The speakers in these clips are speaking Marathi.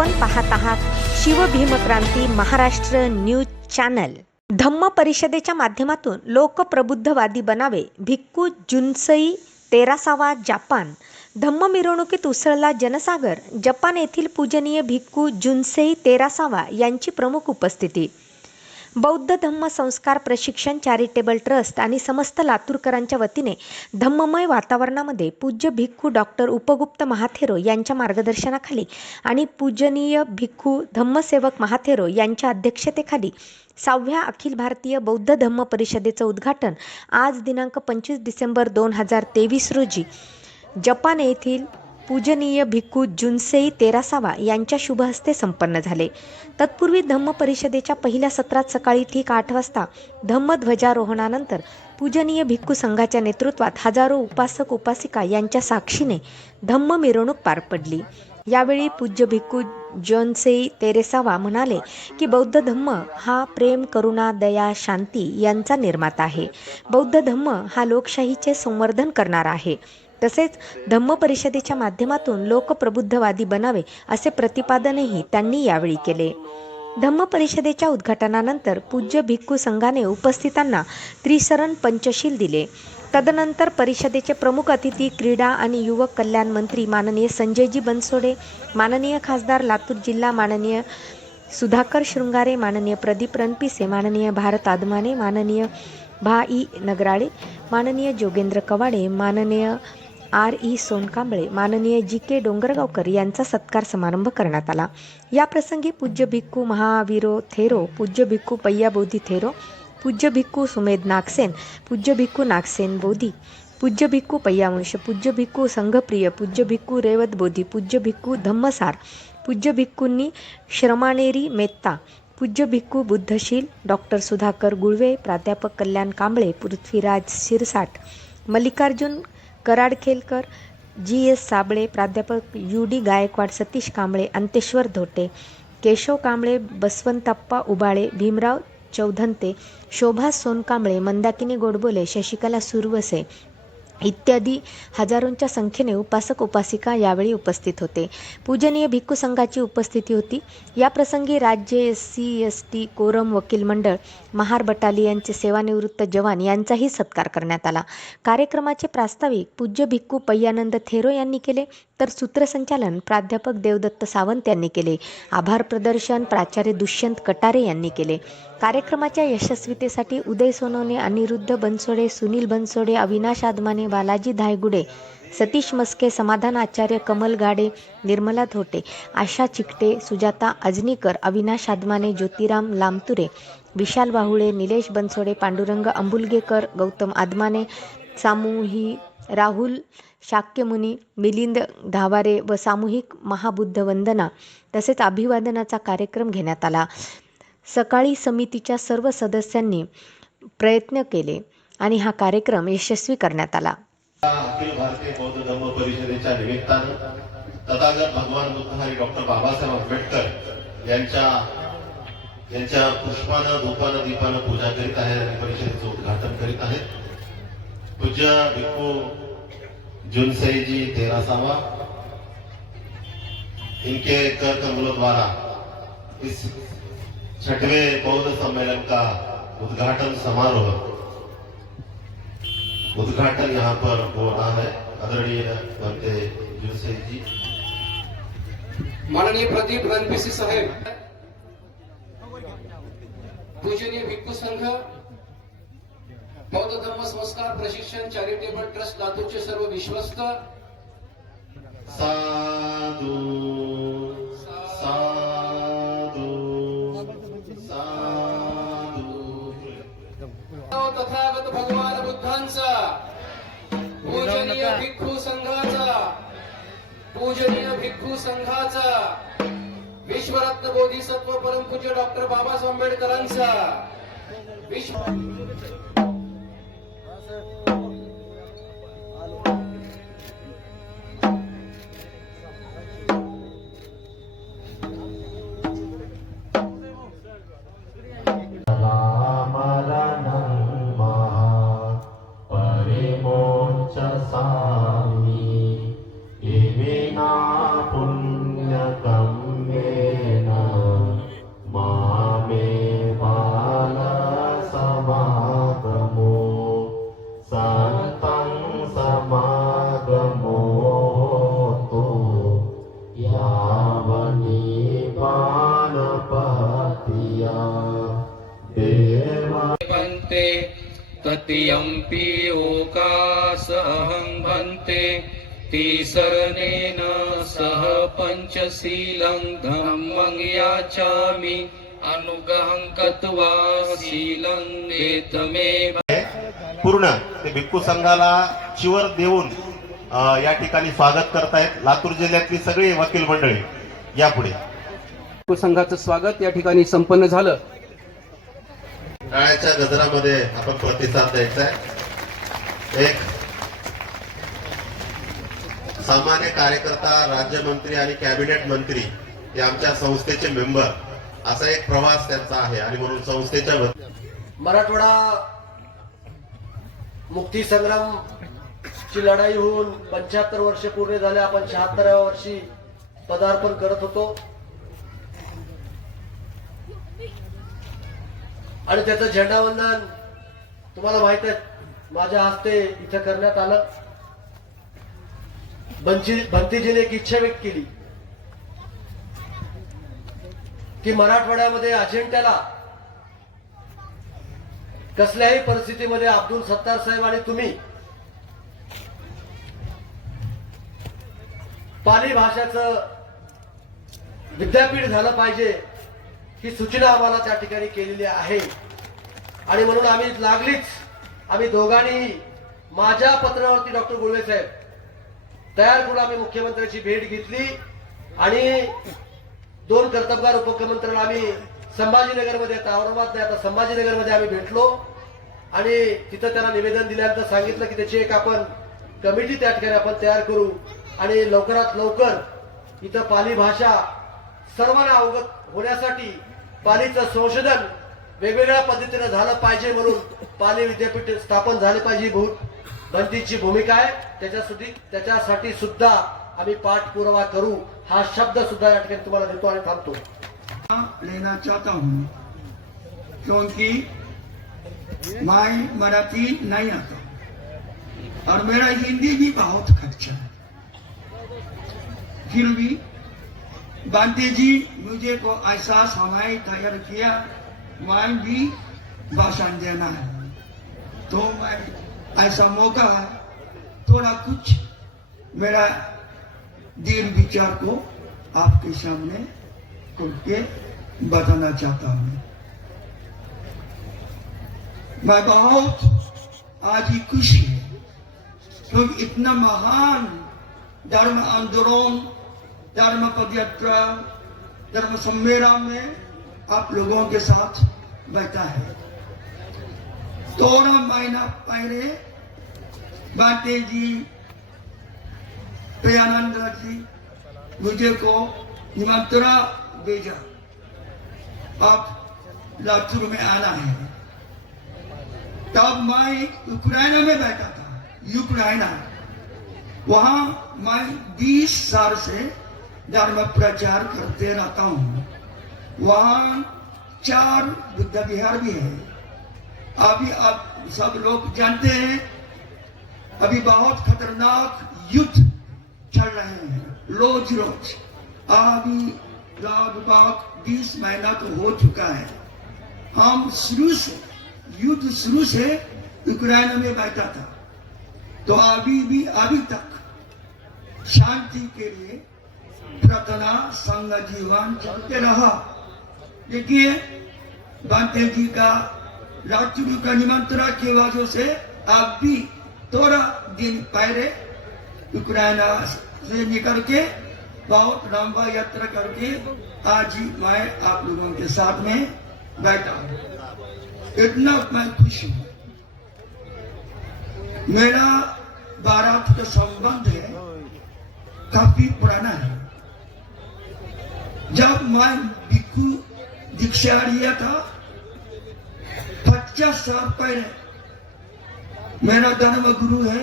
आपण पाहत आहात शिवभीमक्रांती महाराष्ट्र न्यूज चॅनल। धम्म परिषदेच्या माध्यमातून लोकप्रबुद्धवादी बनावे, भिक्खू जुन्सई 13वा जपान। धम्म मिरवणुकीत उसळला जनसागर। जपान येथील पूजनीय भिक्खू जुन्सई 13वा यांची प्रमुख उपस्थिती। बौद्ध धम्म संस्कार प्रशिक्षण चॅरिटेबल ट्रस्ट आणि समस्त लातूरकरांच्या वतीने धम्ममय वातावरणामध्ये पूज्य भिक्खू डॉक्टर उपगुप्त महाथेरो यांच्या मार्गदर्शनाखाली आणि पूजनीय भिक्खू धम्मसेवक महाथेरो यांच्या अध्यक्षतेखाली 6व्या अखिल भारतीय बौद्ध धम्म परिषदेचं उद्घाटन आज दिनांक 25 डिसेंबर 2023 रोजी जपान येथील पूजनीय भिक्खू जुन्सई 13वा यांच्या शुभहस्ते संपन्न झाले। तत्पूर्वी धम्म परिषदेच्या पहिल्या सत्रात सकाळी ठीक 8 वाजता धम्म ध्वजारोहणानंतर पूजनीय भिक्खू संघाच्या नेतृत्वात हजारो उपासक उपासिका यांच्या साक्षीने धम्म मिरवणूक पार पडली। यावेळी पूज्य भिक्खू जुन्सई 13वा म्हणाले की बौद्ध धम्म हा प्रेम, करुणा, दया, शांती यांचा निर्माता आहे। बौद्ध धम्म हा लोकशाहीचे संवर्धन करणारा आहे। तसेच धम्म परिषदेच्या माध्यमातून लोकप्रबुद्धवादी बनावे असे प्रतिपादनही त्यांनी यावेळी केले। धम्म परिषदेच्या उद्घाटनानंतर पूज्य भिक्खू संघाने उपस्थितांना त्रिशरण पंचशील दिले। तदनंतर परिषदेचे प्रमुख अतिथी क्रीडा आणि युवक कल्याण मंत्री माननीय संजयजी बनसोडे, माननीय खासदार लातूर जिल्हा माननीय सुधाकर शृंगारे, माननीय प्रदीप रणपिसे, माननीय भारत आदमाने, माननीय भाई नगराळे, माननीय जोगेंद्र कवाडे, माननीय RE सोनकांबळे, माननीय GK डोंगरगावकर यांचा सत्कार समारंभ करण्यात आला। या प्रसंगी पूज्य भिक्खू महावीरो थेरो, पूज्य भिक्खू पय्या बोधी थेरो, पूज्य भिक्खू सुमेध नागसेन, पूज्य भिक्खू नागसेन बोधी, पूज्य भिक्खू पय्यावंश, पूज्य भिक्खू संघप्रिय, पूज्य भिक्खू रेवत बोधी, पूज्य भिक्खू धम्मसार, पूज्य भिक्खूंनी श्रमानेरी मेत्ता, पूज्य भिक्खू बुद्धशील, डॉक्टर सुधाकर गुळवे, प्राध्यापक कल्याण कांबळे, पृथ्वीराज शिरसाट, मल्लिकार्जुन कराडखेलकर, GS साबळे, प्राध्यापक UD गायकवाड, सतीश कांबळे, अंतेश्वर धोटे, केशव कांबळे, बसवंतप्पा उबाळे, भीमराव चौधंते, शोभा सोनकांबळे, मंदाकिनी गोडबोले, शशिकला सुरवसे इत्यादी हजारोंच्या संख्येने उपासक उपासिका यावेळी उपस्थित होते। पूजनीय भिक्खू संघाची उपस्थिती होती। या प्रसंगी राज्य SC ST कोरम वकील मंडळ महार बटालियनचे सेवानिवृत्त जवान यांचाही सत्कार करण्यात आला। कार्यक्रमाचे प्रास्ताविक पूज्य भिक्खू पय्यानंद थेरो यांनी केले, तर सूत्रसंचालन प्राध्यापक देवदत्त सावंत यांनी केले। आभार प्रदर्शन प्राचार्य दुष्यंत कटारे यांनी केले। कार्यक्रमाच्या यशस्वीतेसाठी उदय सोनवणे, अनिरुद्ध बनसोडे, सुनील बनसोडे, अविनाश आदमाने, बालाजी धायगुडे, सतीश मस्के, समाधान आचार्य, कमल गाडे, निर्मला धोटे, आशा चिकटे, सुजाता अजनीकर, अविनाश आदमाने, ज्योतिराम लामतुरे, विशाल बाहुळे, निलेश बनसोडे, पांडुरंग अंबुलगेकर, गौतम आदमाने, सामूही राहुल शाक्यमुनी, मिलिंद धावारे व सामूहिक महाबुद्ध वंदना तसेच अभिवादनाचा कार्यक्रम घेण्यात आला। सकाळी समितीच्या सर्व सदस्यांनी प्रयत्न केले आणि हा कार्यक्रम यशस्वी करण्यात आला। अखिल भारतीय बौद्ध धम्म परिषदेच्या निमित्तानं तथागत भगवान बुद्ध आणि डॉक्टर बाबासाहेब आंबेडकर यांच्या पुष्पानं, धूपानं, दीपानं पूजा करीत आहेत आणि परिषदेचं उद्घाटन करीत आहेत। पूज्य भिक्खू जुन्सई जी 13वा, इनके कर कमलों द्वारा इस 6वें बौद्ध सम्मेलन का उद्घाटन यहाँ पर हो रहा है। आदरणीय बनते जुन्सई जी, माननीय प्रदीप रणपिसे साहेब, पूजनीय भिक्खू संघ, बौद्ध धम्म संस्कार प्रशिक्षण चॅरिटेबल ट्रस्ट लातूरचे सर्व विश्वस्त, साधू साधू साधू, तथागत भगवान बुद्धांचा, पूजनीय भिक्खू संघाचा, पूजनीय भिक्खू संघाचा, विश्वरत्न बोधिसत्व परमपूज्य डॉक्टर बाबासाहेब आंबेडकरांचा, पुण्यकम्ये तत्यंपि ओकास अहं भन्ते तिसरनेन सह पंचशीलं धम्मं याचामि अनुगहं कत्वा शीलं नेतमेव. पूर्ण ते भिक्खू संघाला चिवर देऊन या ठिकाणी स्वागत करतायत लातूर जिल्ह्यातली सगळी वकील मंडळी. यापुढे भिक्खू संघाचं स्वागत या ठिकाणी संपन्न झालं. टाळ्याच्या गजरामध्ये आपण प्रतिसाद द्यायचा आहे. एक सामान्य कार्यकर्ता, राज्यमंत्री आणि कॅबिनेट मंत्री हे आमच्या संस्थेचे मेंबर, असा एक प्रवास त्यांचा आहे आणि म्हणून संस्थेच्या मराठवाडा मुक्ती संग्राम ची लढाई होऊन 75 वर्ष पूर्ण झाले. आपण 76व्या वर्षी पदार्पण करत होतो आणि त्याचं झेंडावंदन तुम्हाला माहित आहे माझ्या हस्ते इथे करण्यात आलं. भंतीजीने एक इच्छा व्यक्त केली की मराठवाड्यामध्ये अजेंट्याला कसल्याही परिस्थितीमध्ये अब्दुल सत्तार साहेब आणि तुम्ही पाली भाषाचं विद्यापीठ झालं पाहिजे ही सूचना आम्हाला त्या ठिकाणी केलेली आहे. आणि म्हणून आम्ही दोघांनी माझ्या पत्रावरती डॉक्टर गुळवे साहेब तयार करून आम्ही मुख्यमंत्र्यांची भेट घेतली आणि 2 कर्तबगार उपमुख्यमंत्र्यांना आम्ही संभाजीनगरमध्ये, आता औरंगाबाद नाही, आता संभाजीनगरमध्ये आम्ही भेटलो आणि तिथं त्यांना निवेदन दिल्यानंतर सांगितलं की त्याची एक आपण कमिटी त्या ठिकाणी आपण तयार करू आणि लवकरात लवकर इथं पाली भाषा सर्वांना अवगत होण्यासाठी पालीचं संशोधन वेगवेगळ्या पद्धतीने झालं पाहिजे, म्हणून पाली विद्यापीठ स्थापन झाले पाहिजे भंतीची भूमिका आहे. त्याच्यासाठी सुद्धा आम्ही पाठपुरावा करू हा शब्द सुद्धा या ठिकाणी तुम्हाला देतो आणि थांबतो. लेना चाहता हूँ क्योंकि मैं मराठी नहीं आता और मेरा हिंदी भी बहुत कच्चा है. फिर भी बांते जी मुझे को ऐसा समय तैयार किया, मैं भी भाषण देना है, तो मैं ऐसा मौका है थोड़ा कुछ मेरा दिल विचार को आपके सामने खुल के बताना चाहता हूँ. मैं बहुत आज ही खुश है क्योंकि इतना महान धर्म आंदोलन, धर्म पदयात्रा, धर्म सम्मेलन में आप लोगों के साथ बैठा है. 2 महीना पहले बाटे जी, प्रियानंद जी मुझे को निमंत्रण भेजा, आप लातूर में आना है. तब मैं यूक्रेन में बैठा था, यूक्रेन वहां मैं 20 साल से धर्म प्रचार करते रहता हूँ. वहां 4 बुद्ध विहार भी है. अभी आप सब लोग जानते हैं अभी बहुत खतरनाक युद्ध चल रहे हैं रोज रोज. अभी लगभग 20 महीना तो हो चुका है. हम युद्ध शुरू से यूक्रेन में बैठा था, तो अभी तक शांति के लिए प्रार्थना संघ जीवन चलते रहा. देखिए बांते जी का लातूर का निमंत्रण की वजह से अब भी थोड़ा दिन पहले यूक्रेन से निकल के बहुत लंबा यात्रा करके आज ही मैं आप लोगों के साथ में बैठा हूँ. इतना मैं खुश हूँ. मेरा भारत का संबंध है काफी पुराना है. जब मैं भिक्खू दीक्षा लिया था 50 साल पहले, मेरा धर्म गुरु है,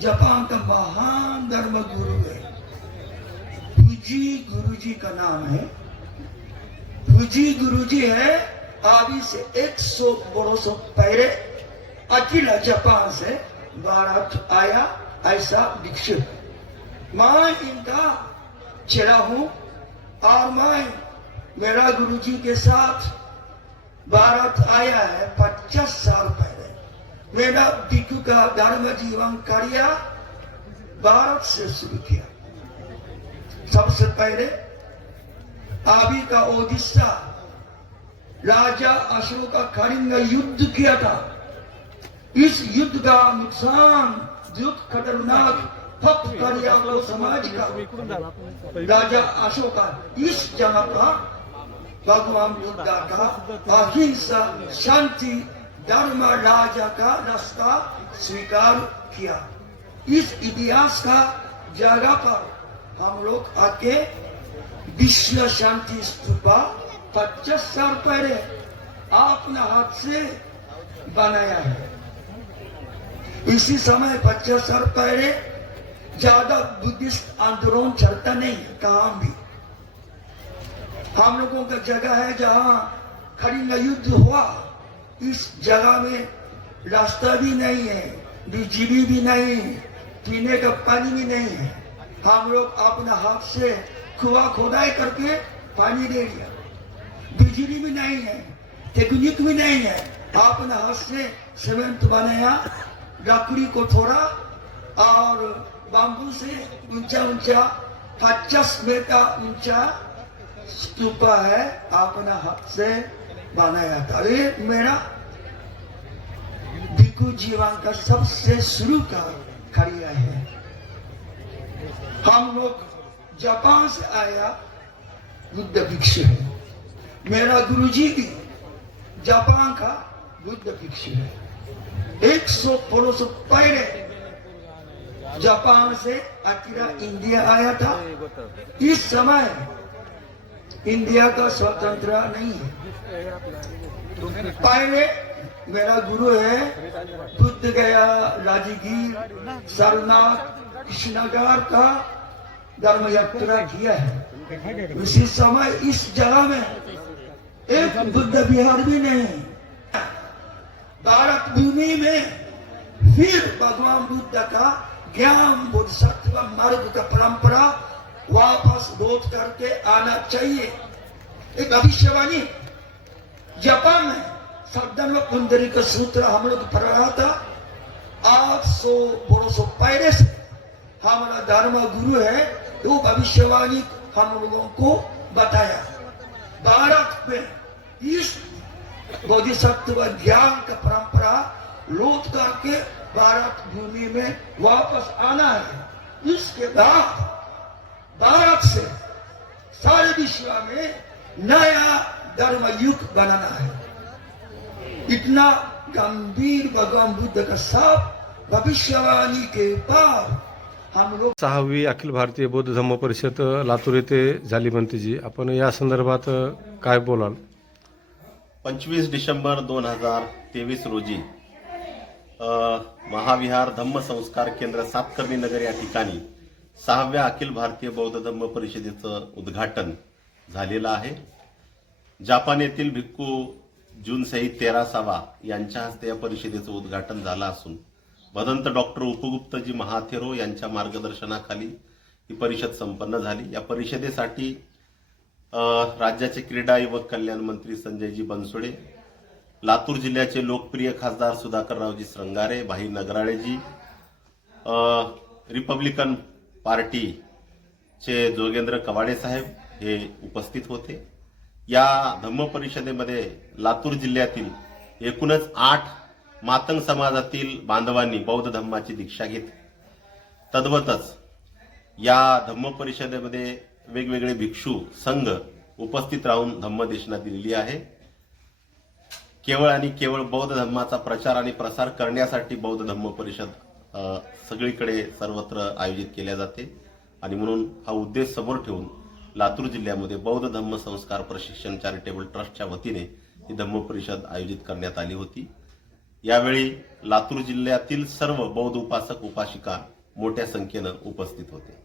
जापान का महान धर्म गुरु है, फूजी गुरुजी का नाम है. फूजी गुरुजी है, अभी से 100 वर्षों पहले अकेला जापान से भारत आया ऐसा दीक्षित. मैं इनका चेला हूं और मैं मेरा गुरुजी के साथ भारत आया है 50 साल पहले. मेरा भिक्षु का धर्म जीवन कार्य भारत से शुरू किया। सबसे पहले अभी का ओडिशा राजा अशोक का कलिंग युद्ध किया था। इस युद्ध का नुकसान दुख खतरनाक भक्त कार्य समाज का राजा अशोक का इस जगह का भगवान बुद्ध का अहिंसा शांति धर्म राजा का रास्ता स्वीकार किया। इस इतिहास का जगह पर हम लोग आके विश्व शांति स्तूपा 50 साल पहले अपना हाथ से बनाया है। इसी समय 50 साल पहले ज्यादा बुद्धिस्ट आंदोलन चलता नहीं है कहाँ भी। हम लोगों का जगह है जहाँ कलिंग युद्ध हुआ। इस जगह में रास्ता भी नहीं है, बिजली भी नहीं, पीने का पानी भी नहीं है। हम लोग अपना हाथ से कुआं खोदाई करके पानी दे दिया। बिजली भी नहीं है, टेक्निक भी नहीं है। अपना हाथ से सीमेंट बनाया, लकड़ी को थोड़ा और बांबू से ऊंचा ऊंचा 50 मीटर ऊंचा स्तूपा है, अपना हाथ से बनाया था। ये मेरा भिक्षु जीवन का सबसे शुरू का कार्य है। हम लोग जापान से आया बुद्ध भिक्षु है। मेरा गुरुजी भी जापान का बुद्ध भिक्षु है। 100 वर्ष पहले जापान से अकेला इंडिया आया था। इस समय इंडिया का स्वतंत्र नहीं है। पहले मेरा गुरु है बुद्ध गया, राजगीर, सारनाथ, कृष्णनगर का धर्म यात्रा किया है। उसी समय इस जगह में एक बुद्ध विहार भी नहीं। भारत भूमि में फिर भगवान बुद्ध का ज्ञान बोधिसत्व मार्ग का परंपरा वापस लौट करके आना चाहिए। एक भविष्यवाणी जापान में सावधान पुंडरीक सूत्र हम लोग पढ़ा था। 800 वर्ष पहले से हमारा धर्म गुरु है, वो भविष्यवाणी हम लोगों को बताया। भारत में इस बोधिसत्व ज्ञान का परंपरा लौट करके भारत भूमि में वापस आना है। इसके बाद भारत से सारे विश्व में नया धर्म युग बनाना है। इतना गंभीर भगवान बुद्ध का सब भविष्यवाणी के बाद हम लोग 6वी अखिल भारतीय बौद्ध धम्म परिषद लातूर येथे झाली म्हणते जी, आपण या संदर्भात काय बोलाल? 25 डिसेंबर 2023 रोजी महाविहार धम्म संस्कार केंद्र सातकर्णी नगर या ठिकाणी 6व्या अखिल भारतीय बौद्ध धम्म परिषदेचं उद्घाटन झालेलं आहे। जापान येथील भिक्खू जुनसेई तेरासावा यांच्या हस्ते या परिषदेचं उद्घाटन झालं असून भदंत डॉक्टर उपगुप्तजी महाथेरो यांच्या मार्गदर्शनाखाली ही परिषद संपन्न झाली। या परिषदेसाठी राज्याचे क्रीडा युवक कल्याण मंत्री संजयजी बनसोडे, लातूर जिल्ह्याचे लोकप्रिय खासदार सुधाकररावजी श्रंगारे, भाई नगराळेजी, रिपब्लिकन पार्टीचे जोगेंद्र कवाडे साहेब हे उपस्थित होते। या धम्म परिषदेमध्ये लातूर जिल्ह्यातील एकूणच 8 मातंग समाजातील बांधवांनी बौद्ध धम्माची दीक्षा घेतली। तद्वतच या धम्म परिषदेमध्ये वेगवेगळे भिक्षू संघ उपस्थित राहून धम्मदेशना दिलेली आहे। केवळ आणि केवळ बौद्ध धम्माचा प्रचार आणि प्रसार करण्यासाठी बौद्ध धम्म परिषद सगळीकडे सर्वत्र आयोजित केल्या जाते आणि म्हणून हा उद्देश समोर ठेवून लातूर जिल्ह्यामध्ये बौद्ध धम्म संस्कार प्रशिक्षण चॅरिटेबल ट्रस्टच्या वतीने ही धम्म परिषद आयोजित करण्यात आली होती। यावेळी लातूर जिल्ह्यातील सर्व बौद्ध उपासक उपासिका मोठ्या संख्येने उपस्थित होते।